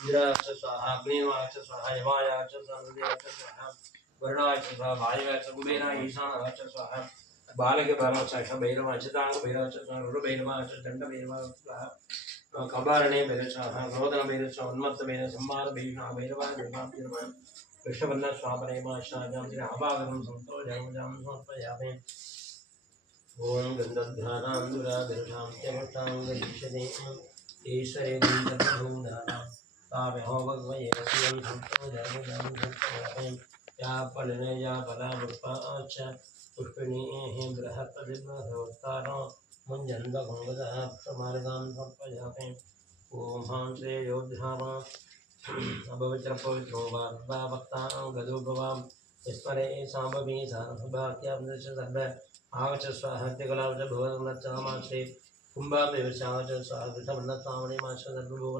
इंद्राय च स्वाहा अग्निर्वाय च स्वाहा यमाय च सर्वदेव च स्वाहा वरुणाय च स्वाहा वायुवाय च कुबेराय ईशानाय च स्वाहा बालके भैरवाय च भैरवाय च तांग भैरवाय च स्वाहा रुद्रभैरवाय च दंड भैरवाय च स्वाहा कबारणे भैरव स्वाहा क्रोधन भैरव स्वाहा उन्मत्त भैरव संहार भैरव भैरवाय भैरवाय कृष्णवर्ण स्वापने माशाजं आभागं संतो जयं जं समर्पयामि ओम गंधध्यानांदुराभिर्षां त्यवटांगदीशते ईश्वरे गंधर्वभूदानां ताभ्यो भगवये शिवं संतो जयं जं समर्पयामि या फलने या फलापुष्पाच्च पुष्पिणीः बृहत्पदिब्रहोत्तारो मुञ्जन्वगङ्गदः प्रमार्गां समर्पयामि ओम हां श्रेयोध्यावा अभवत्र पवित्रो वा भक्तानां गदोपवां स्मरे साम्बवे साभक्त्यां दश सर्व आवच स्वाहत्यकलावच भवनच्चामाश्रे कुम्भामेव चावच स्वाहा कृष्णवन्नस्वामणे माश्च सर्वभुवन